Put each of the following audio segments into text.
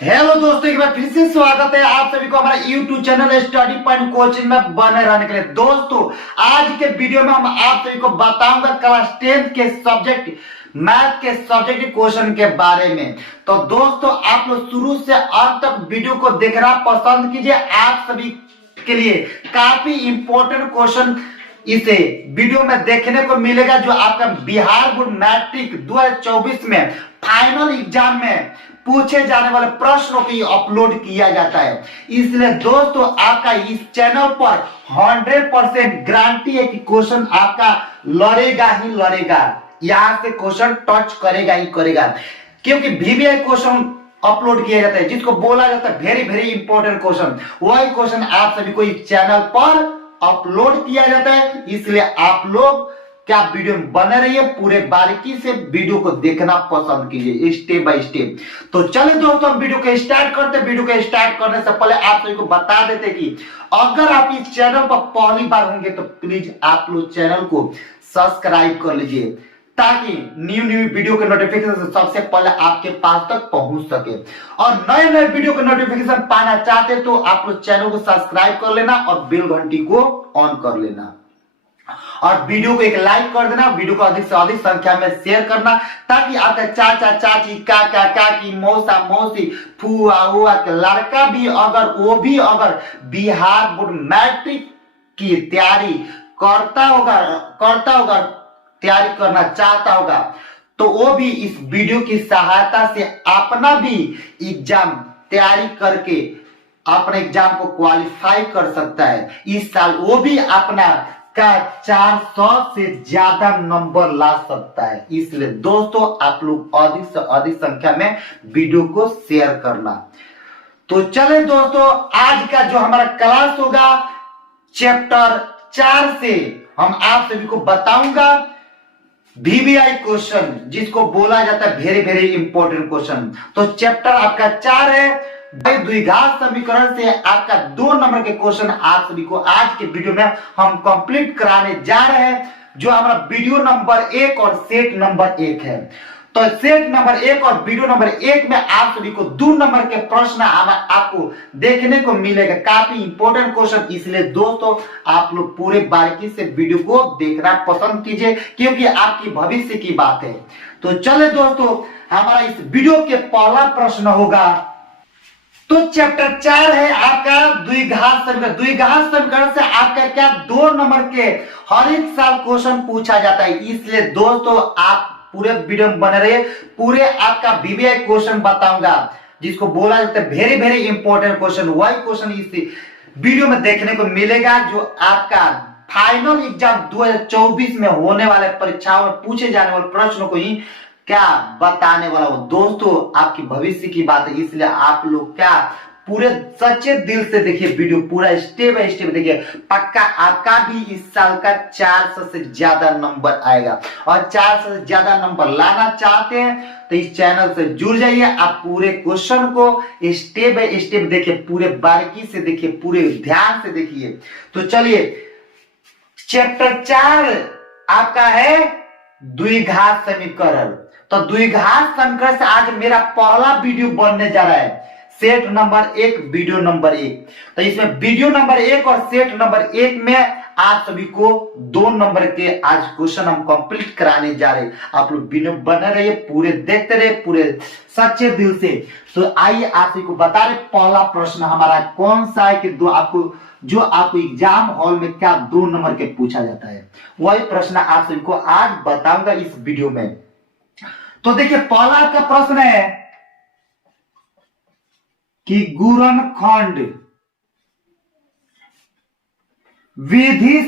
Hello दोस्तों, एक बार फिर से स्वागत है आप सभी को हमारा YouTube channel study point coaching में बने रहने के लिए। दोस्तों, आज के वीडियो में हम आप सभी को बताऊंगा क्लास 10 के सब्जेक्ट मैथ के सब्जेक्ट क्वेश्चन के बारे में। तो दोस्तों, आप लोग शुरू से अंत तक वीडियो को देखना पसंद कीजिए। आप सभी के लिए काफी इंपॉर्टेंट क्वेश्चन इसे वीडियो में देखने को मिलेगा, जो आपका बिहार बोर्ड मैट्रिक 2024 में फाइनल एग्जाम में पूछे जाने वाले प्रश्नों को अपलोड किया जाता है। इसलिए दोस्तों, आपका इस चैनल पर 100% गारंटी है कि क्वेश्चन आपका लड़ेगा ही लड़ेगा, यहां से क्वेश्चन टच करेगा ही करेगा, क्योंकि वीवीआई क्वेश्चन अपलोड किया जाता है जिसको बोला जाता है वेरी वेरी इंपॉर्टेंट क्वेश्चन। वही क्वेश्चन आप सभी को इस चैनल पर अपलोड किया जाता है। इसलिए आप लोग क्या वीडियो में बने रहिए, पूरे बारीकी से वीडियो को देखना पसंद कीजिए स्टेप बाय स्टेप। तो चलिए दोस्तों, हम वीडियो को स्टार्ट करते हैं। वीडियो को स्टार्ट करने से पहले आप सभी को बता देते कि अगर आप इस चैनल पर पहली बार होंगे तो प्लीज आप लोग चैनल को सब्सक्राइब कर लीजिए, ताकि न्यू वीडियो के नोटिफिकेशन सबसे पहले आपके पास तक पहुंच सके। और नए नए वीडियो के नोटिफिकेशन पाना चाहते तो आप लोग चैनल को सब्सक्राइब कर लेना और बेल घंटी को ऑन कर लेना, और वीडियो को एक लाइक कर देना। वीडियो को अधिक से अधिक संख्या में शेयर करना, ताकि आपका चाचा चाची काका काकी मौसा मौसी फुआ हुआ के लड़का भी अगर बिहार बोर्ड मैट्रिक की तैयारी करता होगा तैयारी करना चाहता होगा, तो वो भी इस वीडियो की सहायता से अपना भी एग्जाम तैयारी करके अपने एग्जाम को क्वालिफाई कर सकता है। इस साल वो भी अपना का 400 से ज्यादा नंबर ला सकता है। इसलिए दोस्तों, आप लोग अधिक से अधिक संख्या में वीडियो को शेयर करना। तो चले दोस्तों, आज का जो हमारा क्लास होगा चैप्टर 4 से हम आप सभी को बताऊंगा वीवीआई क्वेश्चन, जिसको बोला जाता है वेरी वेरी इंपॉर्टेंट क्वेश्चन। तो चैप्टर आपका 4 है। द्विघात समीकरण से आपका 2 नंबर के क्वेश्चन आप सभी को आज के वीडियो में हम कंप्लीट कराने जा रहे हैं, जो हमारा वीडियो नंबर 1 और सेट नंबर 1 है। तो सेट नंबर 1 और वीडियो नंबर 1 में आप सभी को 2 नंबर के प्रश्न आपको देखने को मिलेगा, काफी इंपॉर्टेंट क्वेश्चन। इसलिए दोस्तों, आप लोग पूरे बारीकी से वीडियो को देखना पसंद कीजिए, क्योंकि आपकी भविष्य की बात है। तो चले दोस्तों, हमारा इस वीडियो के पहला प्रश्न होगा, तो चैप्टर 4 है आपका द्विघात समीकरण। द्विघात समीकरण से आपका क्या 2 नंबर के हर एक साल क्वेश्चन पूछा जाता है। इसलिए दोस्तों, आप पूरे वीडियो में बने रहिए। पूरे आपका वीवीआई क्वेश्चन बताऊंगा, जिसको बोला जाता है वेरी वेरी इंपॉर्टेंट क्वेश्चन। वही क्वेश्चन इस वीडियो में देखने को मिलेगा, जो आपका फाइनल एग्जाम 2024 में होने वाले परीक्षाओं में पूछे जाने वाले प्रश्नों को ही क्या बताने वाला हूं। दोस्तों, आपकी भविष्य की बात है, इसलिए आप लोग क्या पूरे सच्चे दिल से देखिए वीडियो, पूरा स्टेप बाय स्टेप देखिए। पक्का आपका भी इस साल का 400 से ज्यादा नंबर आएगा, और 400 से ज्यादा नंबर लाना चाहते हैं तो इस चैनल से जुड़ जाइए। आप पूरे क्वेश्चन को स्टेप बाय स्टेप देखिए, पूरे बारीकी से देखिए, पूरे ध्यान से देखिए। तो चलिए, चैप्टर 4 आपका है द्विघात समीकरण। तो द्विघात समीकरण से आज मेरा पहला वीडियो बनने जा रहा है, सेट नंबर 1 वीडियो नंबर 1। तो इसमें वीडियो नंबर 1 और सेट नंबर 1 में आप सभी को 2 नंबर के आज क्वेश्चन हम कंप्लीट कराने जा रहे हैं। आप लोग वीडियो बने रहिए, पूरे देखते रहे, पूरे सच्चे दिल से। तो आइए आप सभी को बता रहे, पहला प्रश्न हमारा कौन सा है कि जो आपको एग्जाम हॉल में क्या 2 नंबर के पूछा जाता है, वही प्रश्न आप सभी को आज बताऊंगा इस वीडियो में। तो देखिए, पहला का प्रश्न है कि गुणनखंड विधि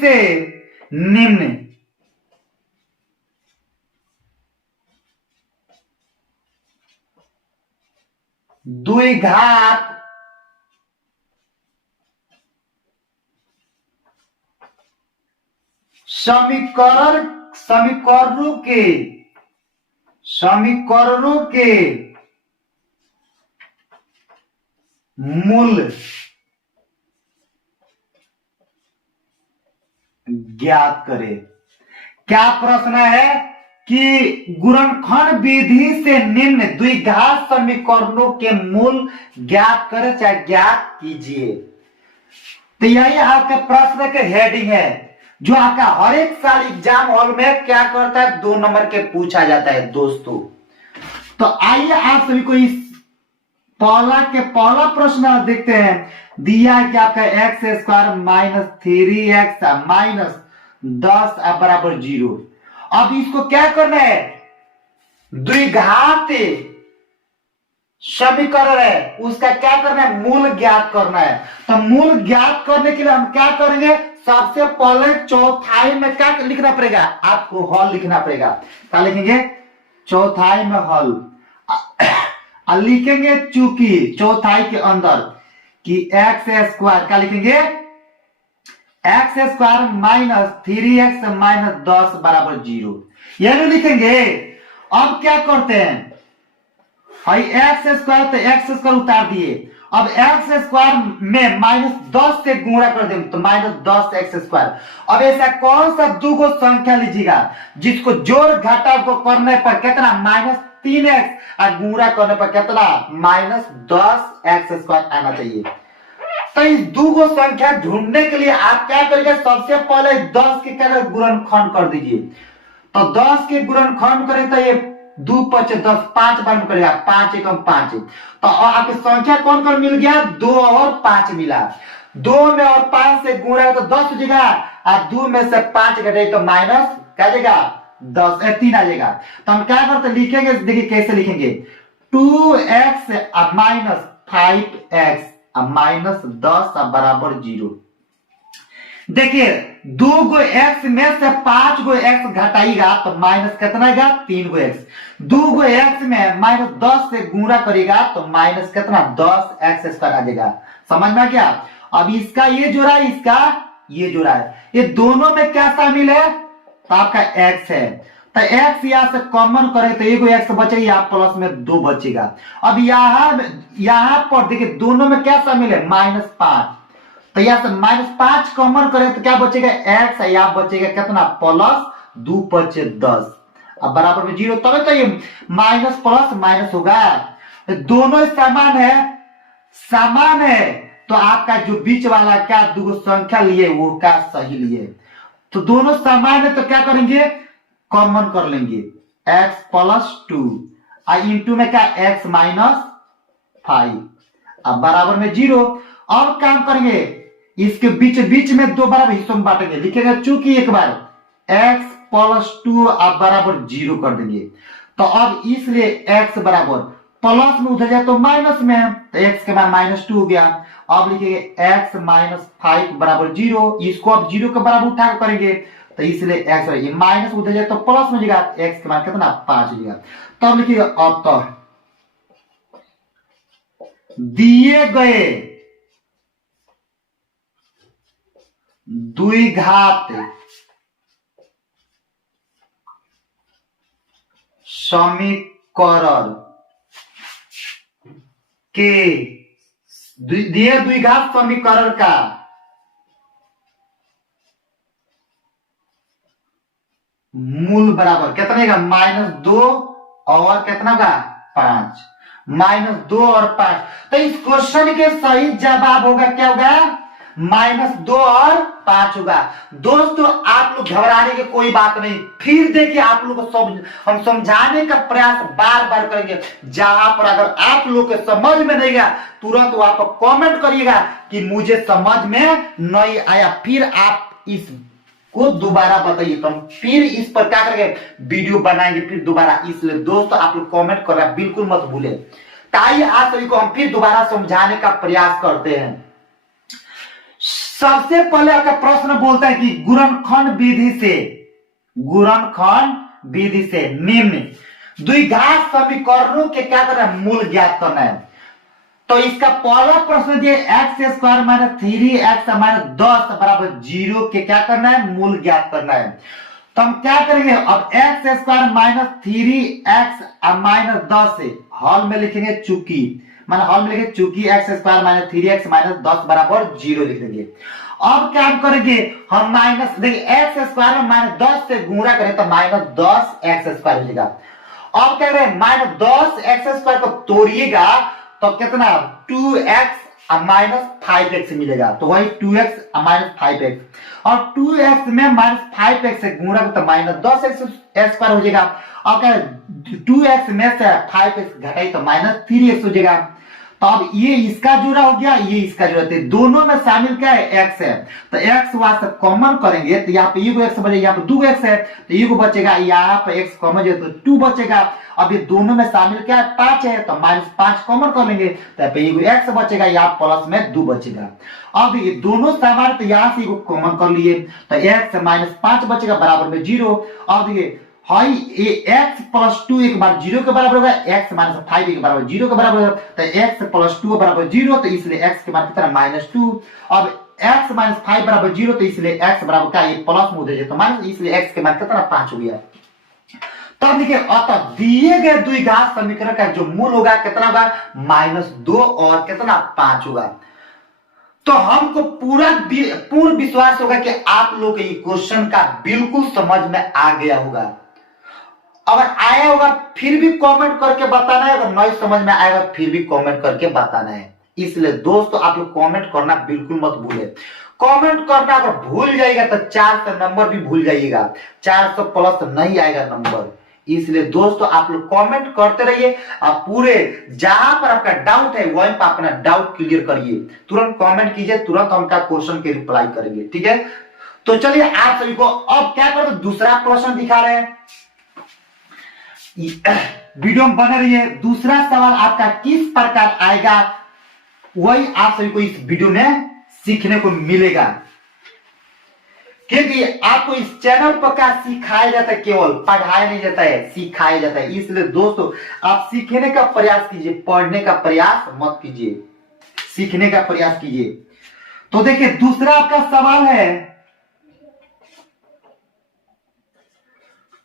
से निम्न द्विघात समीकरणों के मूल ज्ञात करें। क्या प्रश्न है कि गुणनखंड विधि से निम्न द्विघात समीकरणों के मूल ज्ञात करें चाहे ज्ञात कीजिए। तो यही आपके प्रश्न के हेडिंग है जो आपका हर एक साल एग्जाम हॉल में क्या करता है 2 नंबर के पूछा जाता है दोस्तों। तो आइए आप सभी को इस पहला प्रश्न देखते हैं। दिया है कि आपका x square minus 3x minus 10 बराबर 0। अब इसको क्या करना है, द्विघात समीकरण है उसका क्या करना है, मूल ज्ञात करना है। तो मूल ज्ञात करने के लिए हम क्या करेंगे, सबसे पहले चौथाई में क्या लिखना पड़ेगा, आपको हल लिखना पड़ेगा। क्या लिखेंगे, चौथाई में हल लिखेंगे। चूंकि चौथाई के अंदर कि एक्स स्क्वायर क्या लिखेंगे, x square minus 3x minus 10 बराबर 0 यह लिखेंगे। अब क्या करते हैं, एक्स स्क्वायर तो एक्स स्क्वायर उतार दिए। अब एक्स स्क्वायर में माइनस 10 से गुणा कर दें तो माइनस 10 एक्स स्क्वायर। अब ऐसा कौन सा दो गो संख्या लीजिएगा जिसको जोड़ घटाव को करने पर कितना माइनस 3x और गुणा करने पर कितना माइनस 10 एक्स स्क्वायर आना चाहिए। तो इस दो गो संख्या ढूंढने के लिए आप क्या करेंगे, सबसे पहले 10 के क्या गुणनखंड कर दीजिए। तो 10 के गुणनखंड करें तो ये 2 5 10 5 बार में करेगा, 5 एकम 5। तो आपकी संख्या कौन कौन मिल गया, 2 और 5 मिला। 2 में और 5 से गुणा तो 10 हो जाएगा और 2 में से 5 घटे तो माइनस क्या जाएगा 10 3 आ जाएगा। तो हम क्या करते लिखेंगे, देखिए कैसे लिखेंगे, 2x माइनस 5x माइनस 10 बराबर 0। देखिए 2 गो x में से 5 गो x घटाएगा तो माइनस कितना आएगा 3 गो x। 2 गो x में माइनस 10 से गुणा करेगा तो माइनस कितना 10 एक्स स्क्वायर आ जाएगा। समझ में क्या, अब इसका ये जोड़ा है, इसका ये जोड़ा है, ये दोनों में क्या शामिल है, तो आपका x है। तो x यहां से कॉमन करें तो एक x बचेगा, प्लस में 2 बचेगा। अब यहां पर देखिए दोनों में क्या शामिल है माइनस 5। तो यहां से माइनस 5 कॉमन करें तो क्या बचेगा x, यहां बचेगा कितना प्लस 2 5 10 अब बराबर में 0। तब तो ये माइनस प्लस माइनस होगा, दोनों समान है। तो आपका जो बीच वाला क्या दो संख्या लिए वो क्या सही लिए, तो दोनों समान है तो क्या करेंगे कॉमन कर लेंगे, x प्लस 2 इंटू में क्या x माइनस 5 अब बराबर में 0। अब काम करेंगे इसके बीच में 2 बराबर हिस्सों में बांटेंगे, लिखेंगे चूंकि एक बार x प्लस 2 अब बराबर 0 कर देंगे। तो अब इसलिए x बराबर प्लस में उधर जाए तो माइनस में है, तो x के बाद माइनस 2 हो गया। अब लिखेंगे x माइनस 5 बराबर 0, इसको अब 0 के बराबर उठा करेंगे तो इसलिए x माइनस उधर जाए तो प्लस में जाएगा, x के बाद कितना 5 हो गया। तब लिखिएगा अब तो दिए गए द्विघात समीकरण के दिए द्विघात समीकरण का मूल बराबर कितने का -2 और कितना का 5, -2 और 5। तो इस क्वेश्चन के सही जवाब होगा क्या होगा -2 और 5 होगा। दोस्तों आप लोग घबराने की कोई बात नहीं, फिर देखिए आप लोग को हम समझाने का प्रयास बार बार करेंगे। जहां पर अगर आप लोग के समझ में नहीं गया तुरंत वो आप कमेंट करिएगा कि मुझे समझ में नहीं आया, फिर आप इस को दोबारा बताइए तो हम फिर इस पर क्या करेंगे वीडियो बनाएंगे फिर दोबारा। इसलिए दोस्तों आप लोग कमेंट कर रहे हैं बिल्कुल मत भूले। ताकि आप सभी को हम फिर दोबारा समझाने का प्रयास करते हैं। सबसे पहले आपका प्रश्न बोलता है कि गुणनखंड विधि से निम्न द्विघात समीकरणों के क्या करना है मूल ज्ञात करना है। तो इसका पहला प्रश्न दिया x square minus 3x minus 10 बराबर 0 के क्या करना है मूल ज्ञात करना है। तो हम क्या करेंगे अब x square minus 3x minus 10 से हॉल में लिखेंगे चूंकि, माना हॉल में लिखेंगे चूंकि x square minus 3x minus 10 बराबर 0 लिख देंगे। अब क्या हम करेंगे, हम माइनस देखिए एक्स स्क्वायर में माइनस 10 से गुणा करें तो माइनस 10 एक्स स्क्वायर मिलेगा। अब क्या करें, माइनस 10 एक्स स्क्वायर को तोड़िएगा तो कितना 2x माइनस 5x मिलेगा, तो वही 2x माइनस 5x और 2x में माइनस 5x से गुणा तो माइनस 10x स्क्वायर हो जाएगा। अब क्या 2x में से 5x घटाई तो माइनस 3x हो जाएगा। तो अब ये इसका जुड़ा हो गया, ये इसका जुड़ा, तो दोनों में शामिल क्या है, x है, तो x वहां से कॉमन करेंगे तो यहाँ पे एगो x बचेगा, यहाँ पे 2x है तो एगो बचेगा, यहाँ पे x कॉमन जो तो 2 बचेगा। अब ये दोनों में शामिल क्या है, 5 है, तो माइनस 5 कॉमन कर लेंगे तो यहाँ पे एगो x बचेगा, यहाँ प्लस में 2 बचेगा। अब ये दोनों समान तो यहाँ से एगो कॉमन कर लिए तो x माइनस 5 बचेगा बराबर में 0। अब देखिए हाई x प्लस 2 एक बार 0 के बराबर होगा, x माइनस 5 एक बराबर 0 के बराबर होगा, तो x प्लस 2 बराबर 0, तो इसलिए x के मान कितना माइनस 2। अब x माइनस 5 बराबर 0, तो इसलिए x बराबर क्या, ये प्लस में उधर जाए तो माइनस, इसलिए x के मान कितना 5 हो गया। तब देखिए अतः दिए गए द्विघात समीकरण का जो मूल होगा कितना होगा, -2 और कितना 5 होगा। तो हमको पूर्ण विश्वास होगा कि आप लोग के ये क्वेश्चन का बिल्कुल समझ में आ गया होगा। अगर आया होगा फिर भी कमेंट करके बताना है, अगर नहीं समझ में आएगा फिर भी कमेंट करके बताना है। इसलिए दोस्तों आप लोग कमेंट करना बिल्कुल मत भूले। कमेंट करना अगर भूल जाएगा तो 400 नंबर भी भूल जाइएगा, 400 प्लस नहीं आएगा नंबर। इसलिए दोस्तों आप लोग कमेंट करते रहिए, आप पूरे जहां पर आपका डाउट है वहीं पर अपना डाउट क्लियर करिए, तुरंत कमेंट कीजिए, तुरंत हम का क्वेश्चन के रिप्लाई करेंगे, ठीक है। तो चलिए आप सभी को अब क्या करो, दूसरा प्रश्न दिखा रहे हैं, वीडियो में बने रहिए। दूसरा सवाल आपका किस प्रकार आएगा वही आप सभी को इस वीडियो में सीखने को मिलेगा, क्योंकि आपको इस चैनल पर क्या सिखाया जाता है, केवल पढ़ाया नहीं जाता है, सिखाया जाता है। इसलिए दोस्तों आप सीखने का प्रयास कीजिए, पढ़ने का प्रयास मत कीजिए, सीखने का प्रयास कीजिए। तो देखिए दूसरा आपका सवाल है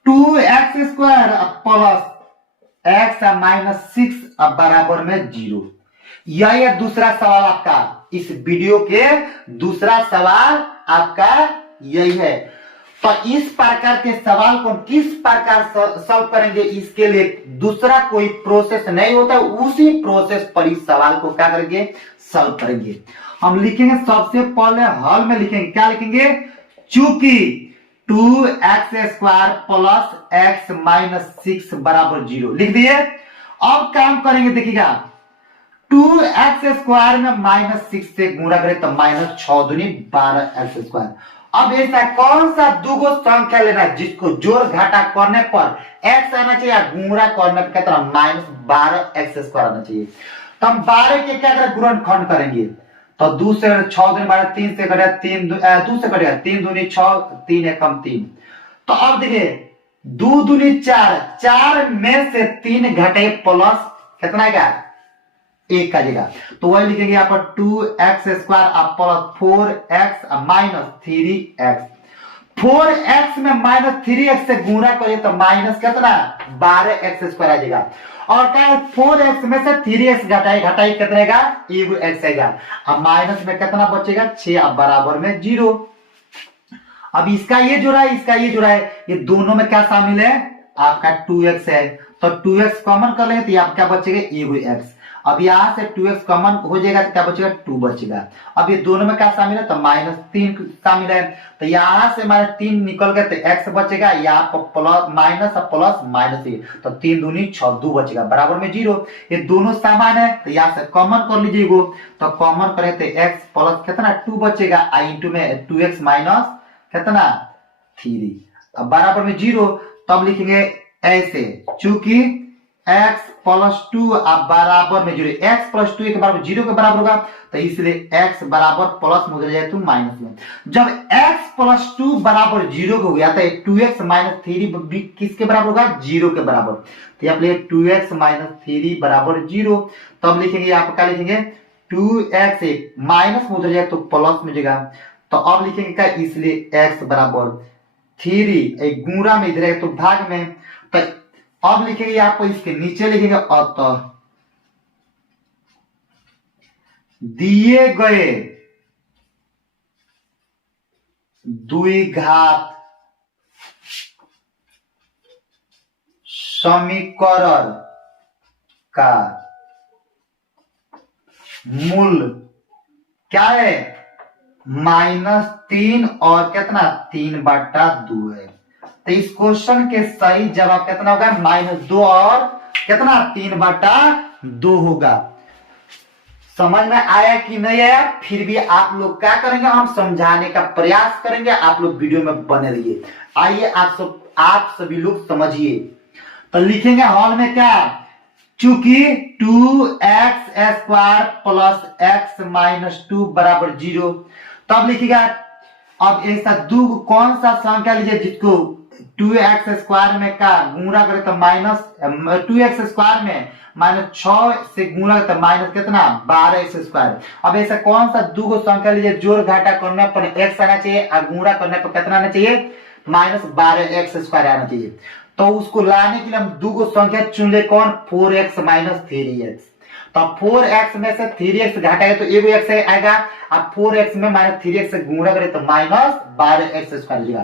2x square plus x minus 6 बराबर में 0। यह दूसरा सवाल आपका, इस वीडियो के दूसरा सवाल आपका यही है। तो इस प्रकार के सवाल को किस प्रकार सॉल्व करेंगे, इसके लिए दूसरा कोई प्रोसेस नहीं होता, उसी प्रोसेस पर इस सवाल को क्या करेंगे, सॉल्व करेंगे। हम लिखेंगे सबसे पहले हल में लिखेंगे, क्या लिखेंगे, चूंकि 2x square plus x minus 6 बराबर 0 लिख दिए। अब काम करेंगे, देखिएगा 2x स्क्वायर में माइनस 6 से गुणा करें तो माइनस 6 दूनी 12x स्क्वायर। अब ऐसा कौन सा दुगो संख्या लेना है जिसको जोड़ घटा करने पर x आना चाहिए, गुणा करने पर कितना माइनस 12x स्क्वायर आना चाहिए। तो हम 12 के क्या करें, गुणनखंड करेंगे, तो 2 से 6 दूनी 12, 3 से कटेगा 3, 2 से कटेगा 3 दूनी 6, 3 एकम 3। तो अब देखिए 2 दूनी 4, 4 में से 3 घटे प्लस कितना आएगा, 1 का जगह, तो वही लिखेंगे यहाँ पर 2x square plus 4x minus 3x। 4x में माइनस 3x से गुणा करिए तो माइनस कितना 12x स्क्वायर आ जाएगा। और क्या है 4x में से 3x घटाई कितना आएगा, एगो x आएगा। अब माइनस में कितना बचेगा 6, अब बराबर में 0। अब इसका ये जोड़ा है, इसका ये जोड़ा है, ये दोनों में क्या शामिल है, आपका 2x है, तो 2x कॉमन कर लेंगे तो यहाँ क्या बचेगा, एगो x। अब यहां से 2x कॉमन हो जाएगा तो क्या बचेगा, 2 बचेगा। अब ये दोनों में क्या शामिल है, तो माइनस 3 शामिल है, तो यहां से माइनस 3 निकल गए तो x बचेगा, यहाँ पर प्लस माइनस प्लस माइनस, तो 3 दूनी 6, 2 बचेगा बराबर में 0। ये दोनों समान है तो यहाँ से कॉमन कर लीजिए, तो कॉमन करें तो x प्लस कितना 2 बचेगा, इंटू में 2x माइनस कितना 3, अब बराबर में 0। तब लिखेंगे ऐसे, चूंकि x प्लस 2 अब बराबर में 0, x प्लस 2 के बराबर 0 के बराबर होगा, तो इसलिए x बराबर प्लस में उधर जाए तो माइनस में। जब x प्लस 2 बराबर 0 हो गया तो 2x माइनस 3 किसके बराबर होगा, 0 के बराबर, तो यहाँ पे 2x माइनस 3 बराबर 0। तब लिखेंगे यहाँ पर क्या लिखेंगे, 2x माइनस में उधर जाए तो प्लस में जाएगा, तो अब लिखेंगे क्या, इसलिए x बराबर 3 गुणा में इधर है तो भाग में, तो अब लिखेंगे यहाँ पर इसके नीचे लिखेंगे अतः दिए गए द्विघात समीकरण का मूल क्या है? -3 और कितना 3/2 है। तो इस क्वेश्चन के सही जवाब कितना होगा? -2 और कितना 3/2 होगा। समझ में आया कि नहीं आया? फिर भी आप लोग क्या करेंगे, हम समझाने का प्रयास करेंगे, आप लोग वीडियो में बने रहिए। आइए आप सभी लोग समझिए। तो लिखेंगे हॉल में क्या? चूंकि 2x² प्लस x - 2 बराबर 0, तब लिखिएगा। अब ऐसा दो कौन सा संख्या लीजिए जिसको 2x² में का गुणा करे तो -2x² में -6 से गुणा तो माइनस कितना 12x²। अब ऐसा कौन सा दो संख्या लीजिए जोड़ घाटा करने पर x आना चाहिए और गुणा करने पर कितना आना चाहिए? -12x² आना चाहिए। तो उसको लाने के लिए हम दो संख्या चुन ले, कौन? 4x - 3x। तो 4x में से 3x घटाएगा तो एगो x आएगा, अब 4x में -3x से गुणा करें तो -12x² जाएगा।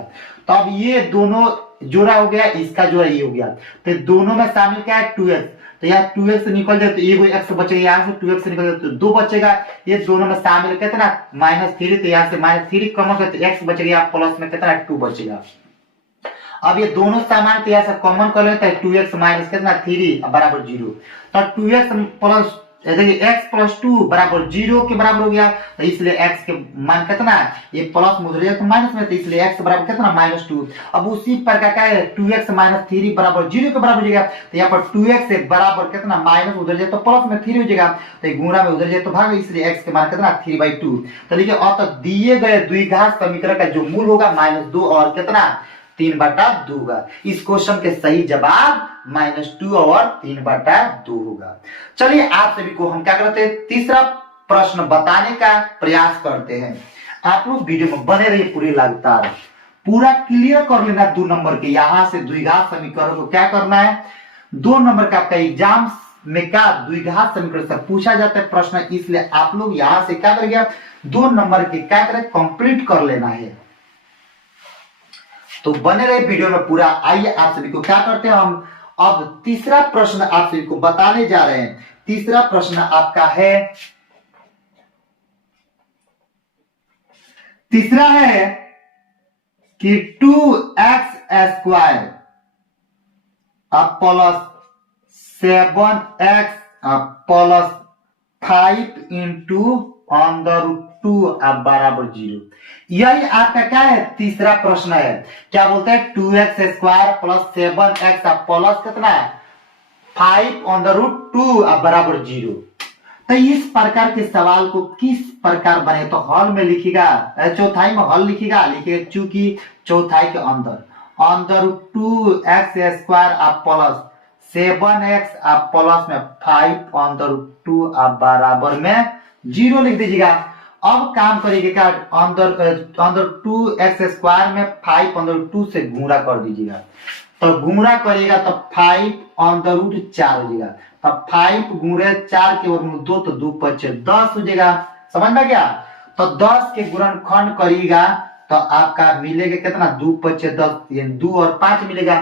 तो अब ये दोनों जोड़ा हो गया, इसका जोड़ा ये हो गया। तो दोनों में शामिल क्या है? 2x। तो यहाँ 2x निकल जाए तो एगो x बचेगा, यहाँ से 2x निकल जाए तो 2 बचेगा। ये दोनों में शामिल कितना? -3। तो यहाँ से -3 कम हो गया तो x बचेगा, प्लस में कितना 2 बचेगा। अब ये दोनों सामान तो यहाँ से कॉमन कर लेते हैं, 2x माइनस कितना 3 बराबर 0। तो 2x प्लस देखिए x + 2 बराबर 0 के बराबर हो गया। तो इसलिए x के मान कितना? ये प्लस में उधर जाए तो माइनस में, तो इसलिए x बराबर कितना? -2। अब उसी प्रकार का है 2x - 3 बराबर 0 के बराबर हो जाएगा। तो यहाँ पर 2x से बराबर कितना? माइनस उधर जाए तो प्लस में 3 हो जाएगा, तो ये गुणा में उधर जाए तो भाग, इसलिए x के मान कितना? 3/2। तो देखिए अब तक दिए गए द्विघात समीकरण का जो मूल होगा -2 और कितना 3/2 होगा। इस क्वेश्चन के सही जवाब -2 और 3/2 होगा। चलिए आप सभी को हम क्या करते हैं, तीसरा प्रश्न बताने का प्रयास करते हैं। आप लोग वीडियो में बने रहिए पूरी लगातार, पूरा क्लियर कर लेना 2 नंबर के। यहां से द्विघात समीकरण को क्या करना है, 2 नंबर का आपका एग्जाम में क्या द्विघात समीकरण से पूछा जाता है प्रश्न, इसलिए आप लोग यहां से क्या करेंगे, 2 नंबर के क्या करें, कंप्लीट कर लेना है। तो बने रहे वीडियो में पूरा। आइए आप सभी को क्या करते हैं, हम अब तीसरा प्रश्न आप सभी को बताने जा रहे हैं। तीसरा प्रश्न आपका है, तीसरा है कि 2x² plus 7x plus 5 into √2 बराबर 0। यही आपका क्या है, तीसरा प्रश्न है। क्या बोलते हैं, 2x² प्लस 7x प्लस कितना 5 बराबर 0। तो इस प्रकार के सवाल को किस प्रकार बने, तो हॉल में लिखिएगा, चौथाई में हॉल लिखिएगा, लिखिएगा चूंकि चौथाई के अंदर √2x² प्लस 7x प्लस में 5 बराबर में 0 लिख दीजिएगा। अब काम करिएगा क्या, अंदर 2x² में 5 से गुणा कर दीजिएगा। तो गुणा करिएगा तो 5 √4 हो जाएगा। तब 5 गुणे 4 के ओर 2 तो 2 × 5 = 10 हो जाएगा। समझ में गया? तो 10 के गुणनखंड करिएगा तो आपका मिलेगा कितना, 2 × 5 = 10, यानी 2 और 5 मिलेगा।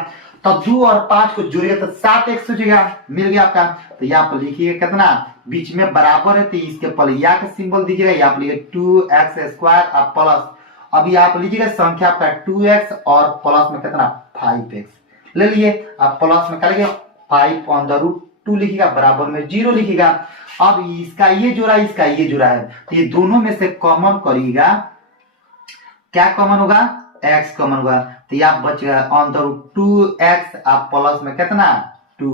तो 2 और 5 को जोड़िएगा तो 7x हो जाएगा, मिल गया आपका। तो यहाँ पर लिखिएगा कितना, बीच में बराबर है तो इसके पहले या का सिंबल दीजिएगा, यहाँ पर लिखिए 2x² प्लस, अभी आप लीजिएगा संख्या आपका 2x और प्लस में कितना 5x ले लिए। आप प्लस में क्या लिखिएगा 5 √2 लिखिएगा, बराबर में 0 लिखिएगा। अब इसका ये जोड़ा, इसका ये जोड़ा है, तो ये दोनों में से कॉमन करिएगा, क्या कॉमन होगा, x कॉमन होगा। तो यहाँ बचेगा √2x प्लस में कितना 2।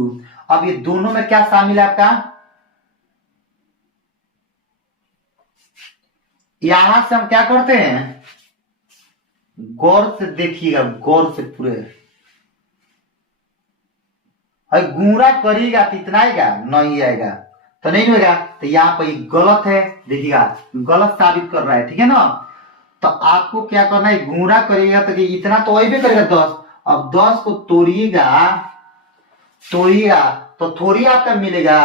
अब ये दोनों में क्या शामिल है आपका, यहां से हम क्या करते हैं, गौर से देखिएगा, गौर से पूरे गुणा करिएगा तो इतना आएगा, नहीं आएगा तो नहीं होगा। तो यहाँ पर गलत है, देखिएगा गलत साबित कर रहा है, ठीक है ना। तो आपको क्या करना है, गुणा करिएगा तो इतना तो वही भी करेगा 10। अब 10 को तोड़िएगा तो थोड़ी आपका मिलेगा,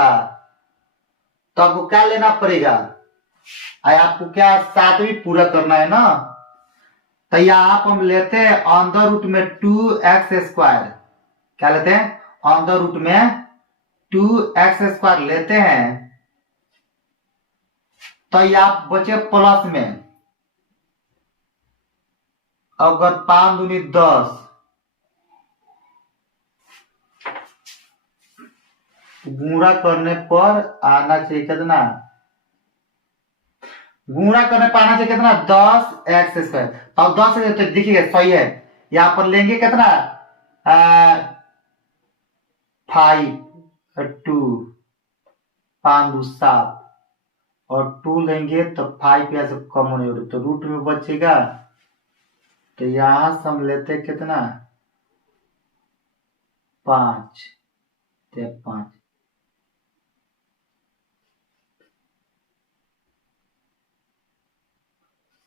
तो आपको क्या लेना पड़ेगा, आपको क्या 7 भी पूरा करना है ना, तो यहाँ पर हम लेते हैं अंडर रूट में 2x²। क्या लेते हैं? अंडर रूट में 2x² लेते हैं। तो यहाँ बचे प्लस में, अगर 5 दूनी 10, गुणा करने पर आना चाहिए कितना? गुणा करने पर आना चाहिए कितना? 10x²। तो 10 तो देखिएगा सही है। यहां पर लेंगे कितना? 5 2 5 2 7 और 2 लेंगे तो 5 यहाँ से कम होने वाले, तो रूट में बचेगा। तो यहां से हम लेते कितना? 5 5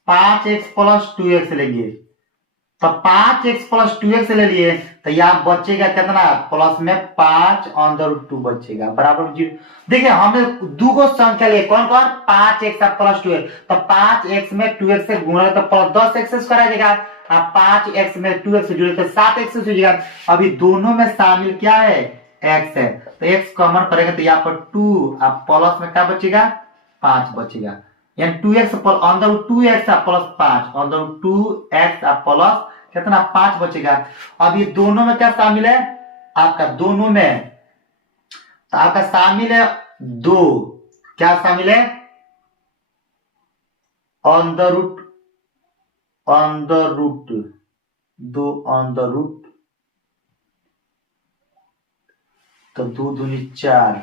5x + 2x लेंगे। तो 5x + 2x ले लिए, तो यहाँ बचेगा कितना? प्लस में 5 अंडर रूट 2 बचेगा बराबर 0। देखिए हमने दो को संख्या लिए, कौन कौन? 5x + 2x। तो 5x में 2x से गुणा तो प्लस 10x² आ जाएगा। अब 5x में 2x से जुड़े तो 7x हो जाएगा। अभी दोनों में शामिल क्या है? x है, तो x कॉमन करेंगे तो यहाँ पर 2, अब प्लस में क्या बचेगा? 5 बचेगा। यानी 2x under root 2x + 5 under root 2x plus कितना? 5 बचेगा। अब ये दोनों में क्या शामिल है आपका? दोनों में तो आपका शामिल है 2। क्या शामिल है? अंडर रूट 2 अंडर रूट, तो 2 दूनी 4,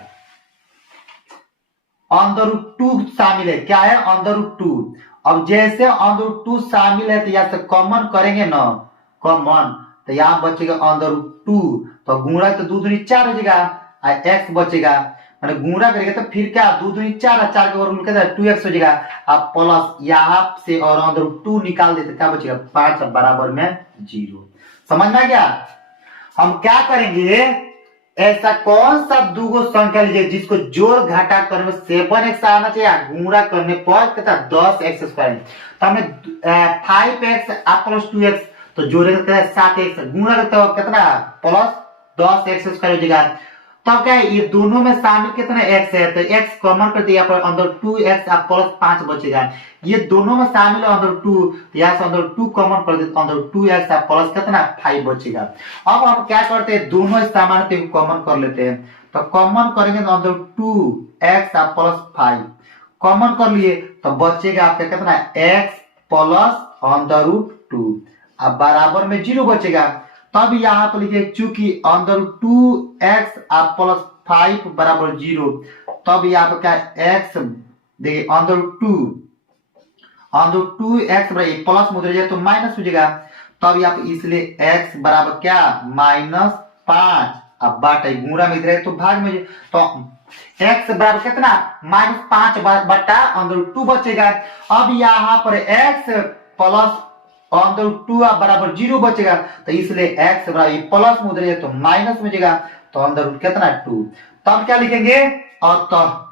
अंडर रूट 2 शामिल है। क्या है? Under root 2। अब जैसे अंडर रूट 2 शामिल है तो यहाँ से कॉमन करेंगे ना, कॉमन, तो यहाँ बचेगा अंडर रूट 2। तो गुणा तो 2 दूनी 4 हो जाएगा, x बचेगा। मैंने गुणा करेंगे तो फिर क्या? 2 दूनी 4 और 4 के वर्गमूल कितना? 2x हो जाएगा। अब प्लस यहाँ से और अंदर रूट 2 निकाल देते, क्या बचेगा? 5 बराबर में 0। समझ में आ गया? हम क्या करेंगे, ऐसा कौन सा दूगो संख्या लीजिए जिसको जोड़ घटा करने में 7x आना चाहिए, गुणा करने पर कितना? 10x²। तो हमने 5x + 2x तो जोड़ेगा कितना? 7x, गुणा करते हो कितना? प्लस 10x² हो जाएगा। तो क्या है? ये दोनों में शामिल कितना x है, तो x कॉमन कर दिया, पर अंदर 2x + 5 बचेगा। ये दोनों में शामिल है अंदर 2, तो यहाँ से अंदर 2 कॉमन कर देते, अंदर 2x प्लस कितना? 5 बचेगा। अब हम क्या करते हैं? दोनों सामान्य कॉमन कर लेते हैं। तो कॉमन करेंगे तो अंदर 2x + 5 कॉमन कर लिए, तो बचेगा आपका कितना? x + अंदर रूट 2, अब बराबर में 0 बचेगा। तब यहाँ पर लिखिए चूंकि अंदर 2x + 5 बराबर 0, तब यहाँ पर क्या? x देखिए अंदर 2x बराबर प्लस में जाए तो माइनस हो जाएगा। तब यहाँ पर इसलिए x बराबर क्या? -5। अब बाटे गुणा में इधर तो भाग में, तो x बराबर कितना? -5 बटा अंदर 2 बचेगा। अब यहाँ पर x प्लस अंदर 2 बराबर 0 बचेगा, तो इसलिए x बराबर प्लस में उधर तो माइनस में जाएगा, तो अंदर रूट कितना? 2। तब क्या लिखेंगे? अतः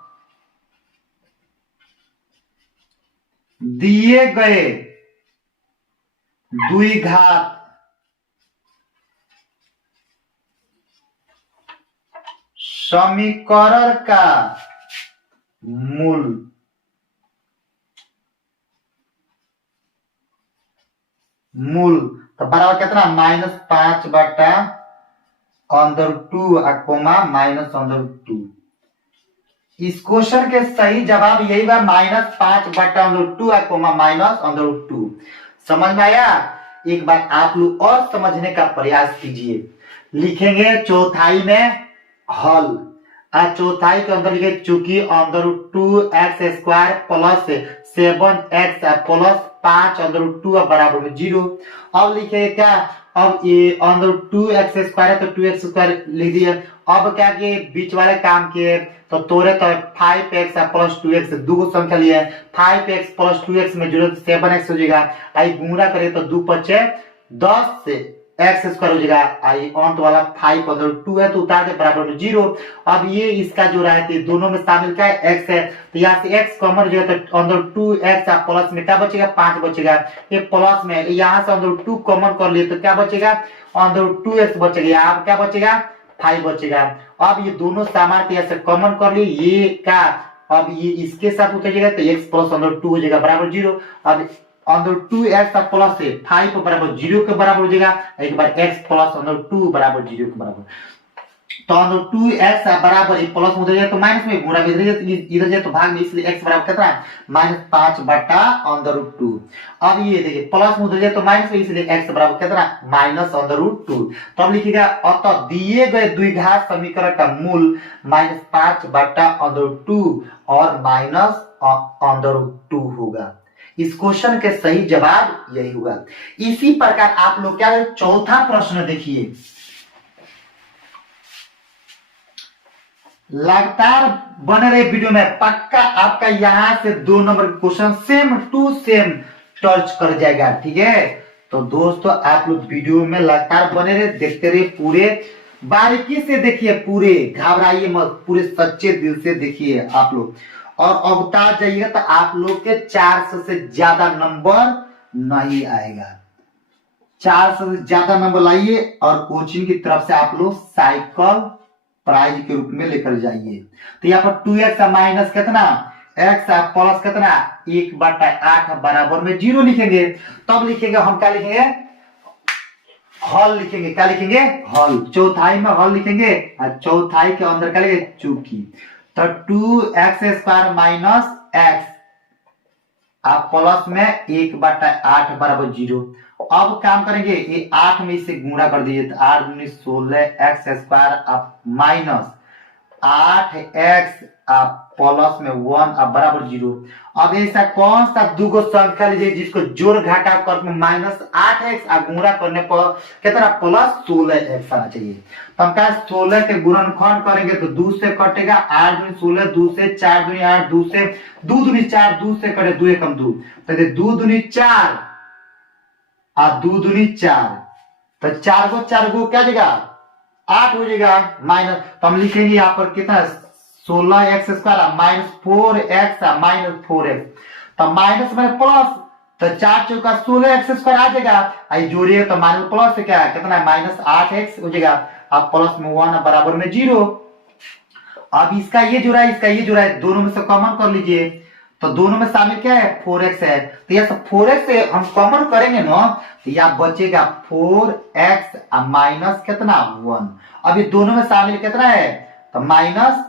दिए गए द्विघात समीकरण का मूल तो बराबर कितना? -5 बटा अंदर 2 माइनस अंदर 2। इस क्वेश्चन के सही जवाब यही बा, -5 बटा अंदर 2 माइनस अंदर 2। समझ में आया? एक बार आप लोग और समझने का प्रयास कीजिए। लिखेंगे चौथाई में हल। चौथाई के अंदर लिखे चूंकि अंदर 2x² प्लस 7x प्लस 5 अंदर 2 बराबर में 0। अब लिखे क्या? अब ये अंदर 2x² है तो 2x² लिख दिए। अब क्या किए? बीच वाले काम किए, तो तोड़े तो 5x + 2x दो संख्या लिए, 5x + 2x में जुड़े तो 7x हो जाएगा। आई गुणा करे तो 2 × 5 = 10 से एक्स स्क्वायर हो जाएगा, आई अंत वाला 5 अंदर 2 है तो उतार दे बराबर में 0। अब ये इसका जो रहा है दोनों में शामिल क्या है, एक्स है, तो यहाँ से एक्स कॉमन हो जाएगा तो अंदर 2x प्लस में क्या बचेगा 5 बचेगा, ये प्लस में यहाँ से अंदर 2 कॉमन कर लिए तो क्या बचेगा अंदर 2x बचेगा, यहाँ क्या बचेगा 5 बचेगा। अब ये दोनों सामान के ऐसे कॉमन कर लिए, ये का अब ये इसके साथ उतर जाएगा तो x प्लस अंदर 2 हो जाएगा बराबर 0। अब अंदर 2x का प्लस से 5 बराबर 0 के बराबर हो जाएगा, एक बार x प्लस अंदर 2 बराबर 0 के बराबर, तो अंदर 2x बराबर प्लस में उधर जाए तो माइनस में, गुणा में इधर जाए तो भाग में, इसलिए x बराबर कितना है -5 बटा अंदर 2। अब ये देखिए प्लस में उधर जाए तो माइनस में, इसलिए x बराबर कितना माइनस अंदर 2। तो अब लिखिएगा अतः दिए गए द्विघात समीकरण का मूल -5 बटा अंदर 2 और माइनस अंदर 2 होगा। इस क्वेश्चन के सही जवाब यही होगा। इसी प्रकार आप लोग क्या चौथा प्रश्न देखिए, लगातार बने रहे वीडियो में, पक्का आपका यहां से 2 number question same to same touch कर जाएगा, ठीक है। तो दोस्तों आप लोग वीडियो में लगातार बने रहे, देखते रहे, पूरे बारीकी से देखिए, पूरे घबराइए मत, पूरे सच्चे दिल से देखिए आप लोग, और अवतार जाइएगा तो आप लोग के 400 से ज्यादा नंबर नहीं आएगा। 400 से ज्यादा नंबर लाइए और कोचिंग की तरफ से आप लोग साइकिल प्राइज के रूप में लेकर जाइए। तो यहाँ पर 2x माइनस कितना x प्लस कितना 1/8 बराबर में 0 लिखेंगे, तब लिखेंगे हम क्या लिखेंगे हल लिखेंगे, क्या लिखेंगे हल, चौथाई में हल लिखेंगे और चौथाई के अंदर क्या लिखेंगे चूकी। तो 2x² माइनस x आप प्लस में 1/8 बराबर 0। अब काम करेंगे ये 8 में इसे गुणा कर दीजिए, तो 8 दूनी 16 x² आप माइनस 8x आप प्लस में 1 आप बराबर 0। अब ऐसा कौन सा दूगो संख्या लीजिए जिसको जोड़ घटाव करके -8x और गुणा करने पर कितना प्लस 16x आना चाहिए। तो हम क्या 16 के गुणनखंड करेंगे तो 2 से कटेगा, 8 दूनी 16, 2 से 4 दूनी 8, 2 से 2 दूनी 4, 2 से कटे 2 एकम 2, तो 2 दूनी 4 और 2 दूनी 4, तो 4 गो क्या जाएगा 8 हो जाएगा माइनस, तो हम लिखेंगे यहाँ पर कितना 16x² minus 4x minus 4x, तो माइनस में प्लस, तो 4 चौका 16x² आ जाएगा, आई जोड़िए तो माइनस प्लस से क्या है कितना -8x हो जाएगा, अब प्लस में 1 बराबर में 0। अब इसका ये जुड़ा है, इसका ये जुड़ा है, दोनों में से कॉमन कर लीजिए, तो दोनों में शामिल क्या है 4x है, तो यह 4x से हम कॉमन करेंगे ना, तो यहाँ बचेगा 4x माइनस कितना 1। अब ये दोनों में शामिल कितना है तो -1,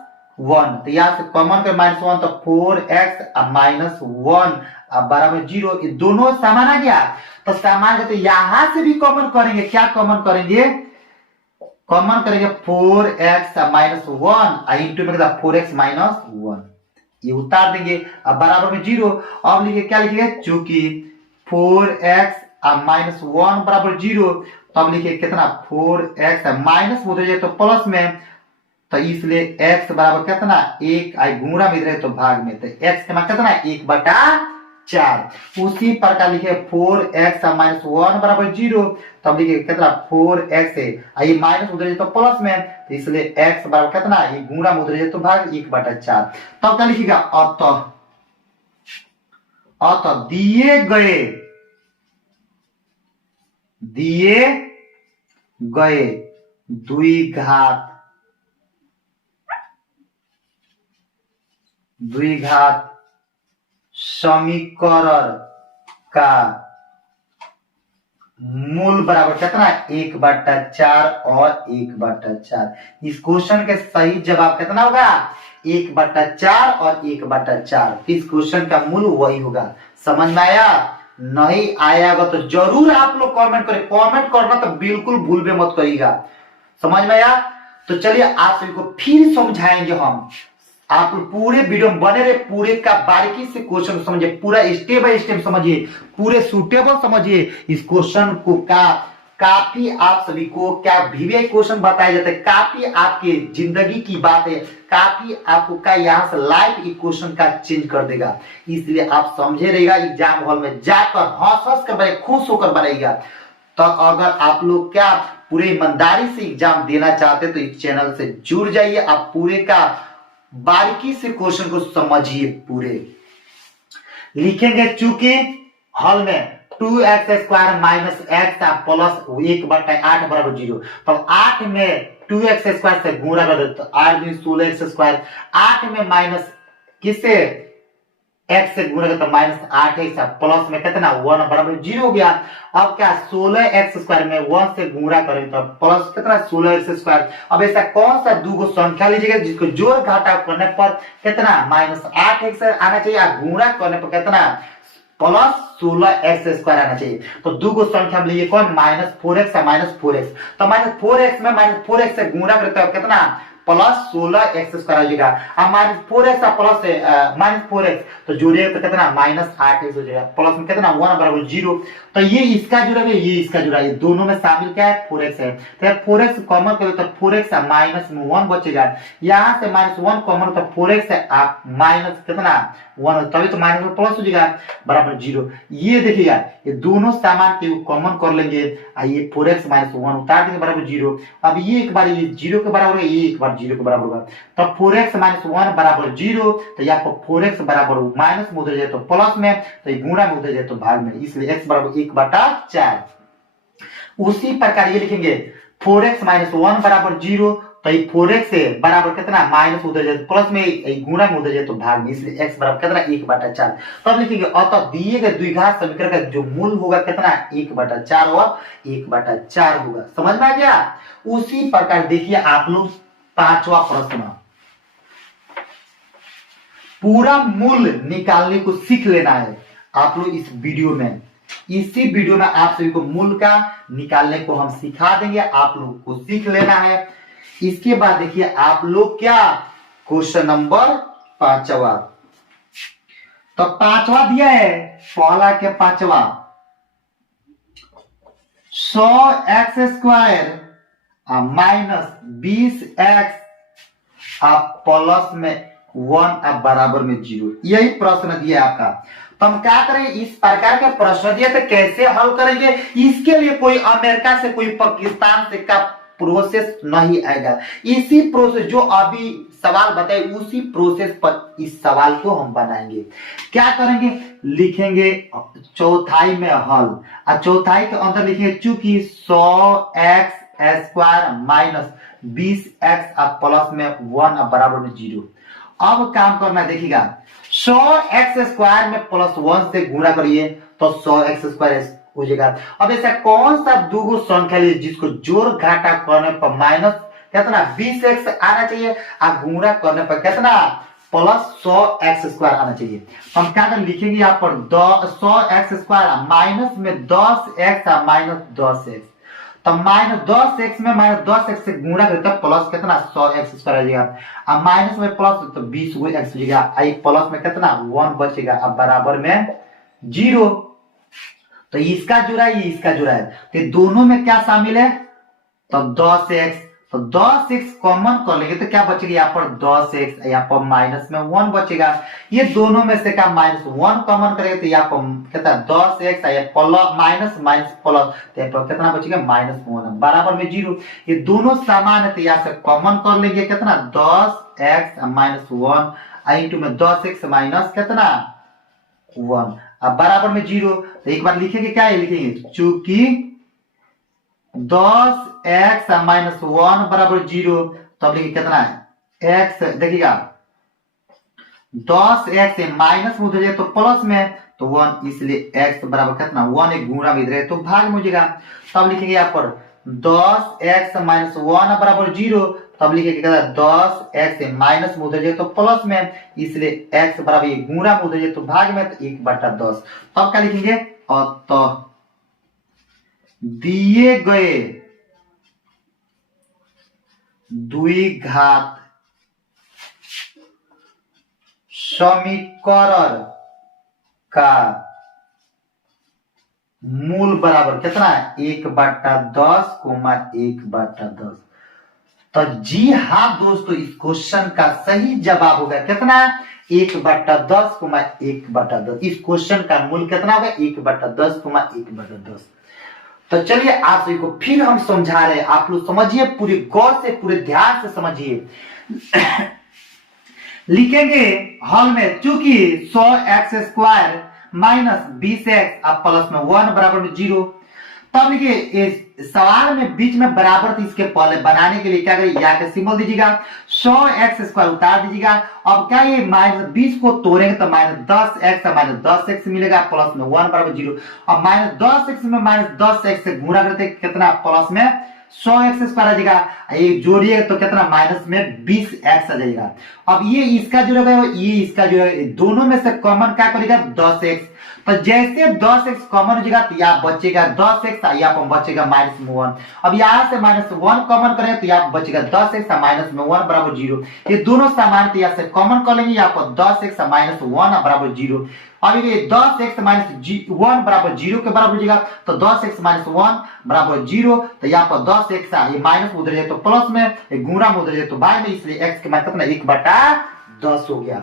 तो यहाँ से कॉमन कर -1, तो 4x माइनस 1 बराबर 0। ये दोनों समान आ गया, तो समान तो यहां से भी कॉमन करेंगे, क्या कॉमन करेंगे कॉमन करेंगे 4x माइनस 1 इंटू में 4x माइनस 1, ये उतार देंगे अब बराबर में 0। अब लिखे क्या लिखेंगे चूंकि 4x माइनस 1 बराबर 0, तो अब लिखे कितना 4x माइनस हो जाए तो प्लस में, तो इसलिए x बराबर कितना 1 आई गुणा में रहे तो भाग में, तो x का मान कितना 1/4। उसी प्रकार लिखे 4x माइनस 1 बराबर 0, तब लिखे कितना 4x है आई माइनस उधर तो प्लस में, तो इसलिए x बराबर कितना ये गुणा में उधर तो भाग 1/4। तब क्या लिखेगा अतः दिए गए द्विघात समीकरण का मूल बराबर कितना 1/4 और 1/4। इस क्वेश्चन के सही जवाब कितना होगा 1/4 और 1/4। इस क्वेश्चन का मूल वही होगा। समझ में आया? नहीं आया होगा तो जरूर आप लोग कमेंट करें, कमेंट करना तो बिल्कुल भूल भी मत करिएगा। समझ में आया? तो चलिए आप सभी को फिर समझाएंगे हम। आप पूरे वीडियो में बने रहे, पूरे का बारीकी से क्वेश्चन समझिए, पूरा स्टेप बाय स्टेप समझिए, पूरे सूटेबल समझिए इस क्वेश्चन को। काफी आप सभी को क्या वीवीआई क्वेश्चन बताए जाते हैं, काफी आपके जिंदगी की बात है, काफी आपको का यहाँ से लाइफ इक्वेशन का चेंज कर देगा। इसलिए आप समझे रहेगा, एग्जाम हॉल में जाकर हंस कर बने, खुश होकर बनाइएगा। तो अगर आप लोग क्या पूरे ईमानदारी से एग्जाम देना चाहते हैं तो इस चैनल से जुड़ जाइए। आप पूरे का बारीकी से क्वेश्चन को समझिए। पूरे लिखेंगे चूंकि हल में 2x² माइनस एक्स प्लस 1/8 बराबर 0। तो 8 में 2x² से गुणा कर दो तो 8 दूनी 16x²। 8 में माइनस किससे x से गुणा करते माइनस 8x प्लस में कितना 1 बराबर 0 हो गया। अब क्या 16x² में 1 से गुणा करें तो प्लस कितना 16x²। अब ऐसा कौन सा दो संख्या लीजिएगा जिसको जोड़ घटा करने पर कितना माइनस 8x आना चाहिए और गुणा करने पर कितना प्लस 16x² आना चाहिए। तो दो संख्या में लिए कौन माइनस 4x और माइनस 4x। तो माइनस 4x में माइनस 4x से गुणा करते हो कितना प्लस 16x² आ जाएगा। अब minus 4x plus minus 4x तो जोड़िए तो कितना माइनस 8x हो जाएगा। प्लस में कितना 1 बराबर 0। तो ये इसका जुड़ा है ये इसका जुड़ा है, दोनों में शामिल क्या है 4x है। तो 4x कॉमन करो तो 4x माइनस में 1 बचेगा। यहाँ से माइनस 1 कॉमन तो 4x है आप माइनस कितना 1 तभी तो माइनस में प्लस हो जाएगा बराबर 0। ये देखिएगा ये दोनों सामान के कॉमन कर लेंगे। ये 4x माइनस 1 उतार देंगे बराबर 0। अब ये एक बार ये 0 के बराबर है, ये एक बार 0 के बराबर होगा। तो 4x माइनस 1 बराबर 0। तो यहाँ पर 4x बराबर माइनस में उधर जाए तो प्लस में, तो ये गुणा में उधर जाए तो भाग में, इसलिए x बराबर 1/4। उसी प्रकार ये लिखेंगे 4x माइनस 1 बराबर 0। तो ये 4x से बराबर कितना माइनस उधर जाए प्लस में, गुणा में उधर जाए तो भाग में, इसलिए x बराबर कितना 1/4। तब लिखेंगे अतः दिए गए द्विघात समीकरण का जो मूल होगा कितना 1/4 और 1/4 होगा। समझ में आ गया। उसी प्रकार देखिए आप लोग पांचवा प्रश्न, पूरा मूल निकालने को सीख लेना है आप लोग इस वीडियो में। इसी वीडियो में आप सभी को मूल का निकालने को हम सिखा देंगे, आप लोग को सीख लेना है। इसके बाद देखिए आप लोग क्या क्वेश्चन नंबर 5वां। तो 5वां दिया है, पहला के 5वां 100x² माइनस 20x प्लस में 1 बराबर में 0। यही प्रश्न दिया है आपका। तो हम क्या करें, इस प्रकार के प्रश्न दिए तो कैसे हल करेंगे, इसके लिए कोई अमेरिका से कोई पाकिस्तान से का प्रोसेस नहीं आएगा। इसी प्रोसेस जो अभी सवाल बताए उसी प्रोसेस पर इस सवाल को हम बनाएंगे। क्या करेंगे, लिखेंगे चौथाई में हल और चौथाई के अंदर लिखेंगे चूंकि 100x² माइनस 20x प्लस में 1 बराबर में 0। अब काम करना देखिएगा 100x² में प्लस 1 से गुणा करिए तो 100x² हो जाएगा। अब ऐसा कौन सा दो संख्या लीजिए जिसको जोड़ घाटा करने पर माइनस कितना 20x आना चाहिए और गुणा करने पर कितना प्लस 100x² आना चाहिए। हम क्या लिखेंगे यहाँ पर 100x² माइनस में 10x माइनस 10x। तो माइनस 10x में माइनस 10x से गुणा करते प्लस कितना 100x² आ जाएगा। अब माइनस में प्लस तो 20x हो जाएगा। प्लस में कितना 1 बचेगा अब बराबर में 0। तो इसका जुड़ा है ये इसका जुड़ा है, तो दोनों में क्या शामिल है तो 10x। तो 10x कॉमन कर लेंगे तो क्या बचेगा यहाँ पर 10x, यहाँ पर माइनस में 1 बचेगा। ये दोनों में से क्या माइनस 1 कॉमन करेंगे तो यहाँ पर कितना 10x plus minus minus plus, तो यहाँ पर कितना बचेगा माइनस 1 बराबर में 0। ये दोनों समान है तो यहाँ से कॉमन कर लेंगे कितना 10x माइनस 1 इंटू में 10x माइनस कितना 1 अब बराबर में 0। तो एक बार लिखेंगे क्या है, लिखेंगे चूंकि 10x माइनस 1 बराबर 0। तब लिखिए कितना है x, देखिएगा 10x माइनस में उधर जाए तो प्लस में तो 1, इसलिए x बराबर कितना 1 एक गुणा में इधर है तो भाग में हो जाएगा। तब लिखेंगे यहाँ पर 10x माइनस 1 बराबर 0। तब लिखेंगे कितना 10x माइनस में उधर जाए तो प्लस में, इसलिए x बराबर ये गुणा में उधर जाए तो भाग में तो 1/10। तब क्या लिखेंगे अतः दिए गए द्विघात समीकरण का मूल बराबर कितना है 1/10 1/10। तो जी हाँ दोस्तों, इस क्वेश्चन का सही जवाब होगा कितना 1/10 1/10। इस क्वेश्चन का मूल कितना होगा 1/10 1/10। तो चलिए आप सभी को फिर हम समझा रहे हैं, आप लोग समझिए, पूरे गौर से पूरे ध्यान से समझिए। लिखेंगे हॉल में, चूंकि 100x² माइनस 20x अब प्लस में 1 बराबर में 0। तब लिखिए इस सवाल में बीच में बराबर थी, इसके पहले बनाने के लिए क्या करिए, या का सिंबल दीजिएगा, 100x² उतार दीजिएगा। अब क्या ये माइनस 20 को तोड़ेंगे तो माइनस 10x मिलेगा, प्लस में 1 बराबर 0। अब माइनस 10x में माइनस 10x से गुणा करते कितना, प्लस में 100x² आ जाएगा, ये जोड़िए तो कितना, माइनस में 20x आ जाएगा। अब ये इसका जो है ये इसका जो है, दोनों में से कॉमन क्या करेगा, 10x। तो जैसे 10x कॉमन हो जाएगा तो यहाँ बचेगा 10x, यहाँ पर बचेगा माइनस में 1। अब यहाँ से माइनस 1 कॉमन करेंगे तो यहाँ बचेगा 10x माइनस में 1 बराबर 0। ये दोनों समान, तो यहाँ से कॉमन कर लेंगे, यहाँ पर 10x माइनस 1 बराबर 0। अब ये 10x माइनस 1 बराबर 0 के बराबर हो जाएगा, तो 10x माइनस 1 बराबर 0। तो यहाँ पर 10x ये माइनस उधर जाए तो प्लस में, ये गुणा में उधर जाए तो भाग में, इसलिए x के मान कितना, 1/10 हो गया।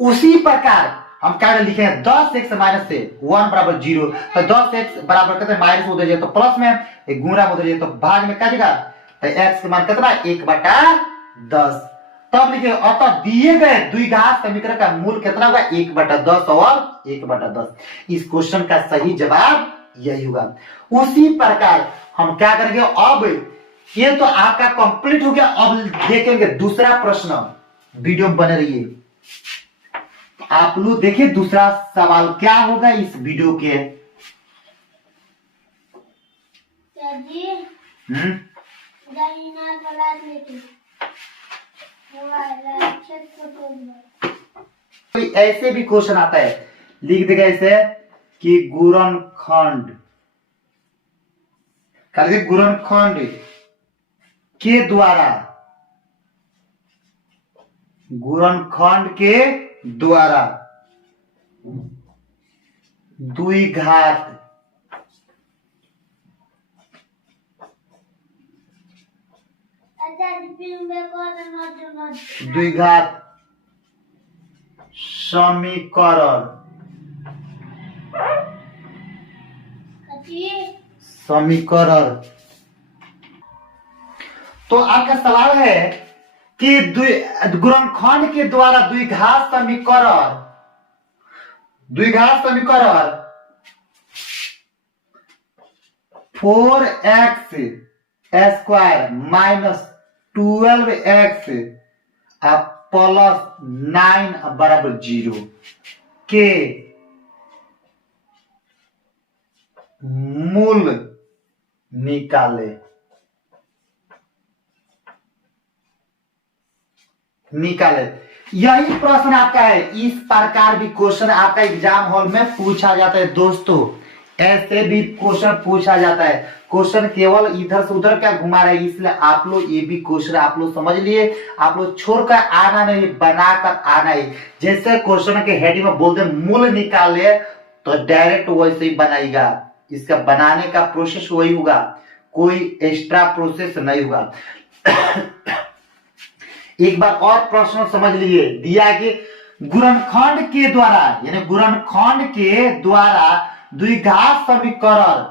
उसी प्रकार हम क्या लिखे हैं, 10x माइनस से 1 बराबर 0, तो 10x बराबर कितना, माइनस उधर जाए तो प्लस में, एक गुणा में उधर जाए तो भाग में क्या जाएगा, तो x के मान कितना, 1/10। तब लिखे अतः दिए गए द्विघात समीकरण का मूल कितना होगा, 1/10 और 1/10। इस क्वेश्चन का सही जवाब यही होगा। उसी प्रकार हम क्या करेंगे, अब ये तो आपका कंप्लीट हो गया। अब देखेंगे दूसरा प्रश्न, वीडियो में बने रहिए। आप लोग देखिए दूसरा सवाल क्या होगा इस वीडियो के। तो ऐसे भी क्वेश्चन आता है, लिख देगा ऐसे कि गुणनखंड के द्वारा, गुणनखंड के द्वारा द्विघात समीकरण। तो आपका सवाल है कि गुणनखंड के द्वारा द्विघात समीकरण 4x² माइनस 12x प्लस 9 बराबर 0 के मूल निकाले। यही प्रश्न आपका है। इस प्रकार भी क्वेश्चन आपका एग्जाम हॉल में पूछा जाता है दोस्तों, ऐसे भी क्वेश्चन पूछा जाता है। क्वेश्चन केवल इधर से उधर क्या घुमा रहा है, इसलिए आप लोग ये भी क्वेश्चन आप लोग समझ लिए, आप लोग छोड़कर आना नहीं, बनाकर आना है। जैसे क्वेश्चन के हेडिंग में बोलते मूल निकाले तो डायरेक्ट वैसे ही बनाएगा, इसका बनाने का प्रोसेस वही होगा, कोई एक्स्ट्रा प्रोसेस नहीं होगा। एक बार और प्रश्न समझ लीजिए, दिया कि गुणनखंड के द्वारा, यानी गुणनखंड के द्वारा द्विघात समीकरण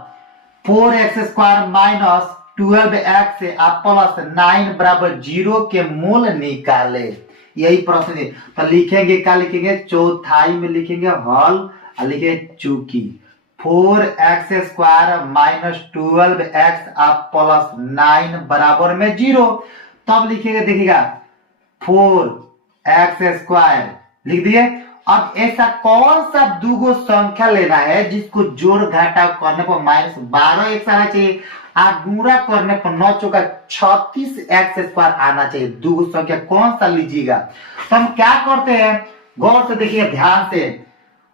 4x² माइनस 12x प्लस 9 बराबर 0 के मूल निकाले। यही प्रश्न है। तो लिखेंगे क्या, लिखेंगे चौथाई में लिखेंगे हल, लिखेंगे चूंकि 4x² माइनस 12x प्लस 9 बराबर में 0। तब लिखेंगे, देखिएगा 4x² लिख दिए। अब ऐसा कौन सा दूगो संख्या लेना है जिसको जोड़ घटाव करने पर माइनस 12x आना चाहिए, आप गुणा करने पर 9 चौका 36x² आना चाहिए। दूगो संख्या कौन सा लीजिएगा। तो हम क्या करते हैं, गौर से देखिए ध्यान से।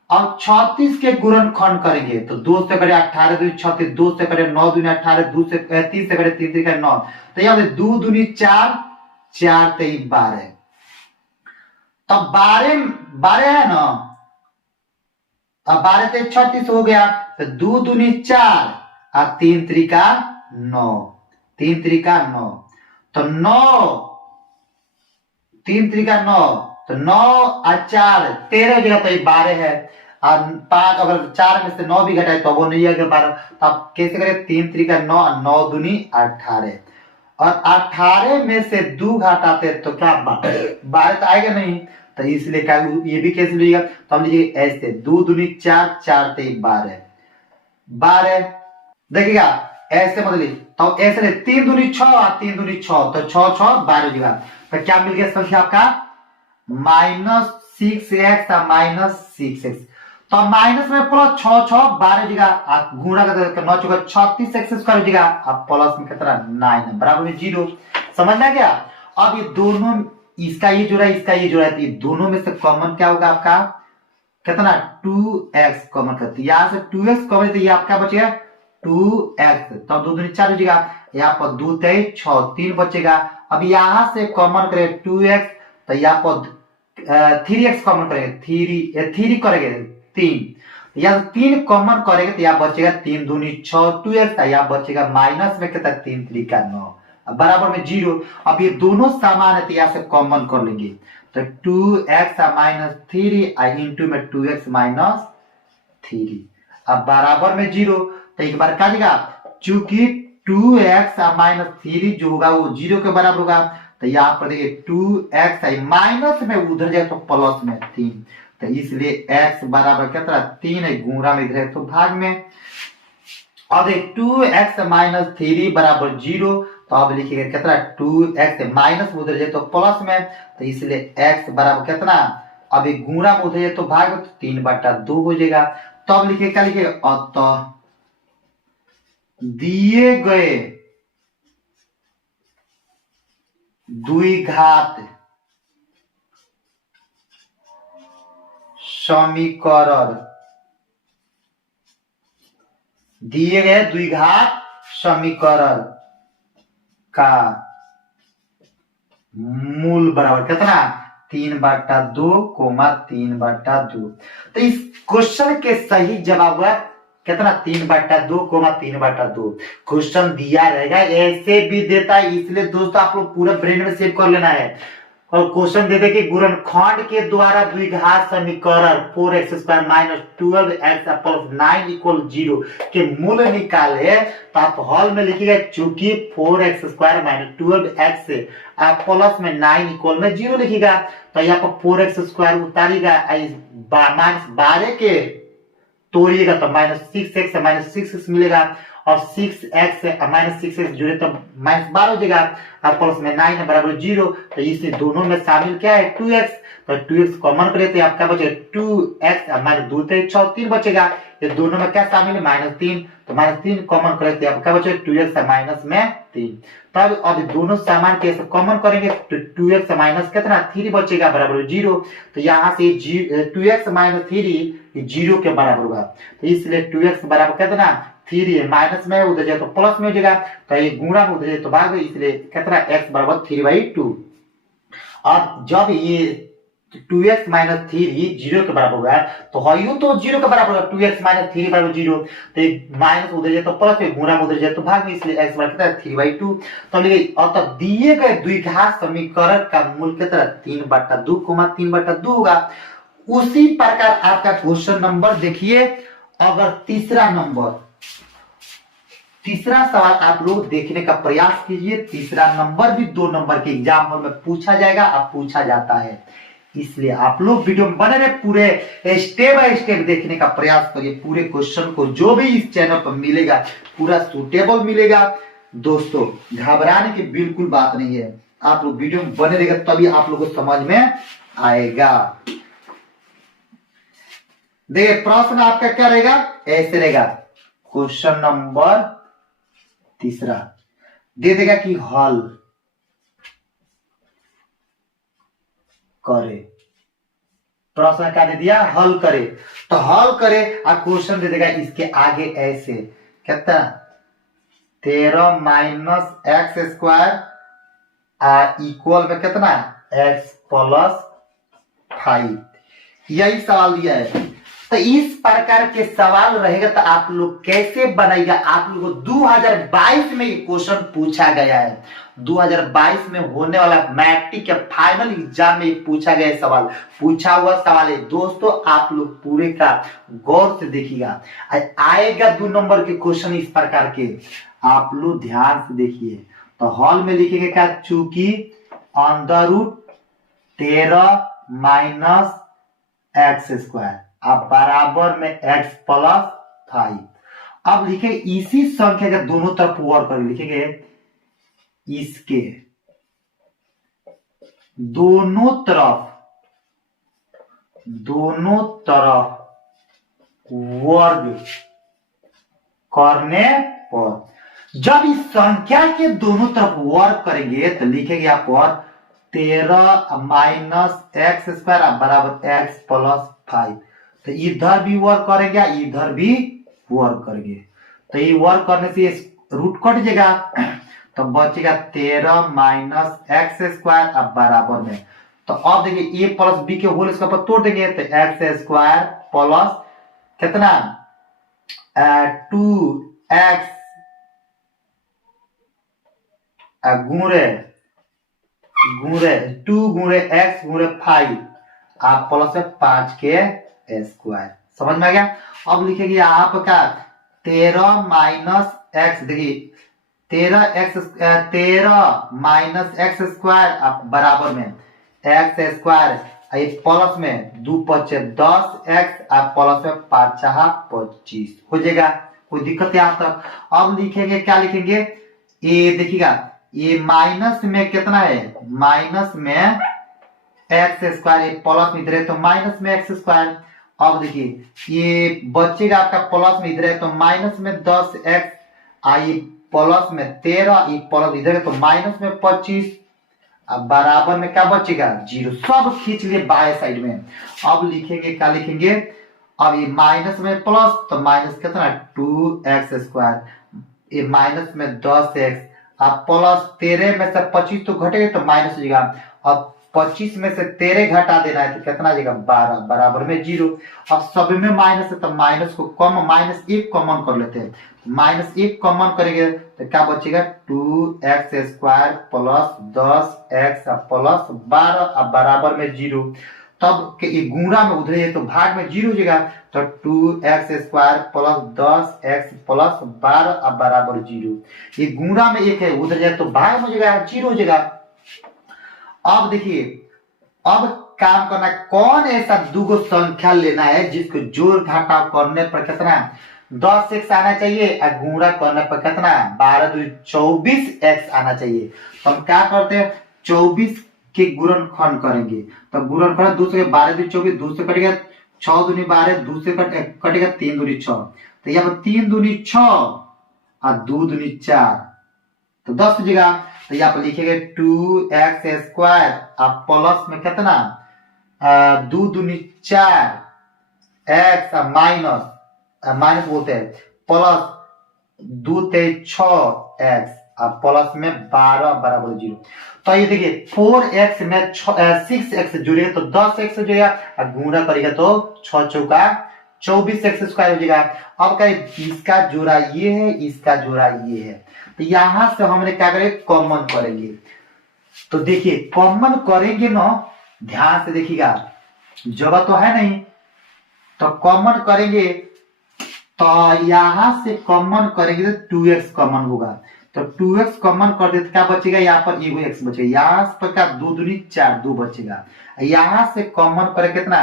अब 36 के गुणनखंड करेंगे तो 2 से करें 18 2 36, 2 से करें 9 2 18, 2 से 3 से करें 3 3 9। तो यहाँ 2 दूनी 4, 4 3 12। तब 12 है ना, अब 12 से 36 हो गया, तो 2 दूनी 4 और 3 त्रिका 9, 3 त्रिका 9, तो 9 3 त्रिका 9, तो 9 और 4 13 हो गया, तो 12 है। और 5 अगर 4 में से 9 भी घटाए तो वो नहीं आएगा 12। तो आप कैसे करें, 3 3 9, 9 दूनी 18, और 18 में से 2 घटाते तो क्या 12 तो आएगा नहीं, तो इसलिए क्या ये भी कैसे लिएगा, तो हम लीजिए ऐसे 2 दूनी 4, 4 3 12, 12 देखिएगा ऐसे मतलब, तो ऐसे नहीं 3 दूनी 6 और 3 दूनी 6, तो 6 6 12 हो जाएगा। तो क्या मिल गया संख्या आपका -6x और -6x, तो माइनस में प्लस 6 6 12 जगह आप गुणा करते 9 चौका 36 एक्स स्क्वायर हो जाएगा, आप प्लस में कितना 9 बराबर में 0। समझ में आ गया। अब ये दोनों, इसका ये जोड़ा इसका ये जोड़ा, ये दोनों में से कॉमन क्या होगा आपका कितना 2x कॉमन करते, यहाँ से 2x कॉमन, तो ये आपका बचेगा 2x, तो 2 दूनी 4 हो जाएगा, यहाँ पर 2 3 6 3 बचेगा। अब यहाँ से कॉमन करें 2x, तो यहाँ पर 3x कॉमन करेंगे, 3 करेंगे 3, या 3 कॉमन करेंगे तो यहाँ बचेगा 3 दूनी 6 2x, यहाँ बचेगा माइनस में कितना 3 3 का 9 बराबर में 0। अब ये दोनों समान है तो यहाँ से कॉमन कर लेंगे, तो 2x -3 इंटू में 2x -3, अब बराबर में 0। तो एक बार काटेगा, चूंकि 2x -3 जो होगा वो 0 के बराबर होगा, तो यहाँ पर देखिए 2x माइनस में उधर जाए तो प्लस में 3, तो इसलिए x बराबर कितना 3 है, गुणा में इधर तो भाग में। अब 2x -3 बराबर 0, तो अब लिखिएगा कितना 2x माइनस में उधर जाए तो प्लस में, तो इसलिए x बराबर कितना, अब गुणा में उधर जाए तो भाग, तो 3/2 हो जाएगा। तो अब लिखिए क्या लिखिए, अतः दिए गए द्विघात समीकरण, दिए गए द्विघात समीकरण का मूल बराबर कितना 3/2, 3/2। तो इस क्वेश्चन के सही जवाब है कितना 3/2, 3/2। क्वेश्चन दिया रहेगा, ऐसे भी देता है, इसलिए दोस्तों आप लोग पूरा ब्रेन में सेव कर लेना है। और क्वेश्चन देते कि गुणनखंड के द्वारा द्विघात समीकरण 4x² - 12x + 9 = 0 के मूल निकाले, तो आप हॉल में लिखिएगा चूंकि 4x² - 12x प्लस में 9 = में 0 लिखिएगा, तो यहाँ पर 4x² उतारिएगा, -12 के तोड़िएगा तो -6x -6x मिलेगा, और 6x -6x जुड़े तो -12 हो जाएगा, अब प्लस में 9 बराबर 0, तो इससे दोनों में शामिल क्या है 2x, तो 2x कॉमन करे तो आपका बचेगा 2x -2 3 6 3 बचेगा, ये दोनों में क्या शामिल है -3, तो -3 कॉमन करे तो आपका बचेगा 2x -3। तब अब दोनों सामान कैसे कॉमन करेंगे, तो 2x माइनस कितना 3 बचेगा बराबर 0, तो यहाँ से 2x -3 0 के बराबर होगा, तो इसलिए 2x बराबर कितना 3 है, माइनस में उधर जाए तो प्लस में हो जाएगा, तो ये गुणा में उधर जाए तो भाग, इसलिए कितना x बराबर 3/2। और जब ये 2x -3 0 के बराबर होगा, तो हयू तो 0 के बराबर होगा, 2x -3 बराबर 0, तो माइनस उधर जाए तो प्लस में, गुणा में उधर जाए तो भाग में, इसलिए x बराबर कितना 3/2। तो लिखिए अतः दिए गए द्विघात समीकरण का मूल कितना 3/2, 3/2 होगा। उसी प्रकार आपका क्वेश्चन नंबर देखिए, अगर तीसरा सवाल आप लोग देखने का प्रयास कीजिए। तीसरा नंबर भी 2 नंबर के एग्जाम हॉल में पूछा जाएगा, अब पूछा जाता है, इसलिए आप लोग वीडियो में बने रहे, पूरे स्टेप बाय स्टेप देखने का प्रयास करिए। पूरे क्वेश्चन को जो भी इस चैनल पर मिलेगा पूरा सुटेबल मिलेगा। दोस्तों घबराने की बिल्कुल बात नहीं है, आप लोग वीडियो में बने रहेगा तभी आप लोग को समझ में आएगा। देखिए प्रश्न आपका क्या रहेगा, ऐसे रहेगा, क्वेश्चन नंबर तीसरा दे देगा कि हल करे, प्रश्न क्या दे दिया हल करे, तो हल करे और क्वेश्चन दे देगा इसके आगे ऐसे कितना 13 - x² इक्वल में कितना x + 5, यही सवाल दिया है। तो इस प्रकार के सवाल रहेगा तो आप लोग कैसे बनाइएगा। आप लोगों को 2022 में ये क्वेश्चन पूछा गया है, 2022 में होने वाला मैट्रिक के फाइनल एग्जाम में पूछा गया सवाल, पूछा हुआ सवाल है दोस्तों। आप लोग पूरे का गौर से देखिएगा, आएगा 2 नंबर के क्वेश्चन इस प्रकार के, आप लोग ध्यान से देखिए। तो हॉल में लिखेंगे क्या, चूंकि under root 13 minus x square अब बराबर में एक्स प्लस 5। अब लिखे इसी संख्या के दोनों तरफ वर्क कर लिखेंगे, इसके दोनों तरफ वर्ग करने पर जब इस संख्या के दोनों तरफ वर्ग करेंगे तो लिखेंगे यहाँ पर 13 माइनस एक्स स्क्वायर बराबर एक्स प्लस 5। तो इधर भी वर्क करेंगे, इधर भी वर्क करेंगे, तो ये वर्क करने से रूट कट जाएगा, तो बचेगा 13 माइनस एक्स स्क्वायर अब बराबर में। तो अब देखिए ए प्लस बी के होल इसका पर तोड़ देंगे तो एक्स स्क्वायर प्लस कितना 2x गुणे 2 गुणे x गुणे 5 आप प्लस 5 के स्क्वायर, समझ में आ गया। अब लिखेंगे आपका 13 माइनस एक्स, देखिए 13 माइनस एक्स स्क्वायर आप बराबर में एक्स स्क्वायर प्लस में 2 पचे 10 एक्स आप प्लस में 5 चाहा 25 हो जाएगा, कोई दिक्कत है आप तक। अब लिखेंगे क्या लिखेंगे, ये देखिएगा ये माइनस में कितना है, माइनस में एक्स स्क्वायर प्लस में इधर है तो माइनस में एक्स स्क्वायर। अब देखिए ये बचेगा आपका प्लस में इधर है तो माइनस में 10 एक्स आई प्लस में 13 प्लस इधर है तो माइनस में 25 अब बराबर में क्या बचेगा 0, सब खींच लिए बाएं साइड में। अब लिखेंगे क्या लिखेंगे, अब ये माइनस में प्लस तो माइनस कितना 2x स्क्वायर, ये माइनस में 10x अब प्लस 13 में से 25 तो घटेगा तो माइनस हो जाएगा, अब 25 में से 13 घटा देना है तो कितना आ जाएगा 12 बराबर में 0। अब सब में माइनस है तो माइनस को कम माइनस 1 कॉमन कर लेते हैं, माइनस 1 कॉमन करेंगे तो क्या बचेगा 2x square plus 10x plus 12 अब बराबर में 0। तब के गुणा में उधर है तो भाग में 0 हो जाएगा तो 2x square plus 10x plus 12 अब बराबर 0। ये गुणा में 1 है उधर जाए तो भाग में हो जाएगा 0 हो जाएगा। अब देखिए अब काम करना है, कौन ऐसा दूगो संख्या लेना है जिसको जोड़ घटाव करने पर कितना 10x आना चाहिए और गुणा करने पर कितना 12 दूनी 24x आना चाहिए। तो हम क्या करते हैं 24 के गुणनखंड करेंगे, तो गुणनखंड दूसरे 12 दूनी 24 दूसरे कटेगा 6 दूनी 12 दूसरे कटेगा 3 दूनी 6, तो यहाँ पर 3 दूनी 6 और 2 दूनी 4 तो 10 हो जाएगा। तो यहाँ पर लिखेंगे 2x स्क्वायर अब प्लस में कितना 2 दूनी 4 x माइनस माइनस बोलते हैं प्लस 2 ते 6x अब प्लस में 12 बराबर 0। तो ये देखिए 4x में 6x जुड़ेगा तो 10x हो जाएगा और गुणा करेगा तो 6 चौका 24x स्क्वायर हो जाएगा। अब कहें इसका जोड़ा ये है इसका जोड़ा ये है, तो यहां से हमने क्या करेंगे कॉमन करेंगे। तो देखिए कॉमन करेंगे ना, ध्यान से देखिएगा जगह तो है नहीं तो कॉमन करेंगे, तो यहां से कॉमन करेंगे तो 2x कॉमन होगा, तो 2x कॉमन कर दे तो क्या बचेगा यहाँ पर एगो x बचेगा, यहाँ पर क्या 2 दूनी 4 2 बचेगा, यहाँ से कॉमन करे कितना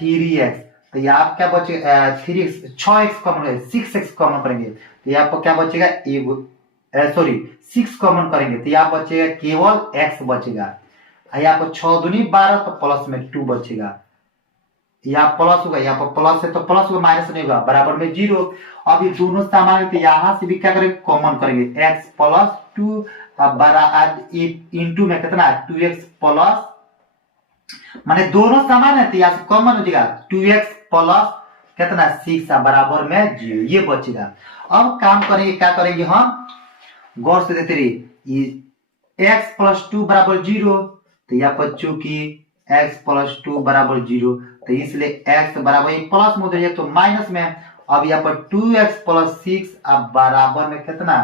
3x, तो यहाँ क्या बचेगा 3x 6x कॉमन है 6x कॉमन करेंगे तो यहाँ पर क्या बचेगा एगो सॉरी 6 कॉमन करेंगे तो यहाँ बचेगा केवल x बचेगा, यहाँ पर 6 दूनी 12 तो प्लस में 2 बचेगा, यहाँ प्लस होगा यहाँ पर प्लस है तो प्लस होगा माइनस नहीं होगा बराबर में 0। अब ये दोनों समान तो यहाँ से भी क्या करेंगे कॉमन करेंगे x प्लस 2 इंटू में कितना 2x प्लस माने दोनों समान है तो यहाँ से कॉमन हो जाएगा 2x प्लस कितना 6 बराबर में 0 ये बचेगा। अब काम करेंगे क्या करेंगे हम गौर से देते रहिए x प्लस 2 बराबर 0, तो यहाँ पर चूंकि x प्लस 2 बराबर 0 तो इसलिए x बराबर प्लस में उधर जाए तो माइनस में, अब यहाँ पर 2x प्लस 6 अब बराबर में कितना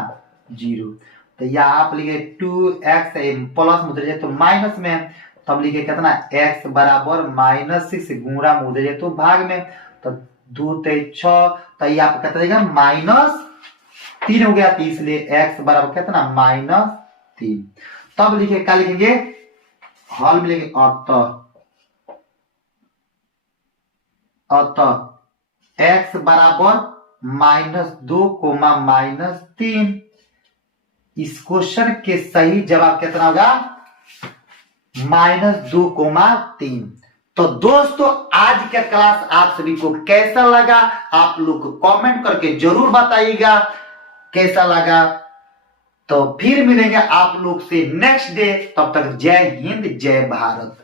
0। तो यहाँ आप लिखे 2x प्लस में उधर जाए तो माइनस में, तब लिखे कितना x बराबर -6 गुणा में उधर जाए तो भाग में, तो 2 3 6, तो यहाँ पर कितना देगा -3 हो गया, तो इसलिए x बराबर कितना -3। तब लिखे क्या लिखेंगे हल में लिखेंगे अतः x बराबर -2 -3। इस क्वेश्चन के सही जवाब कितना होगा -2 3। तो दोस्तों आज का क्लास आप सभी को कैसा लगा, आप लोग कमेंट करके जरूर बताइएगा कैसा लगा। तो फिर मिलेंगे आप लोग से नेक्स्ट डे, तब तक जय हिंद जय भारत।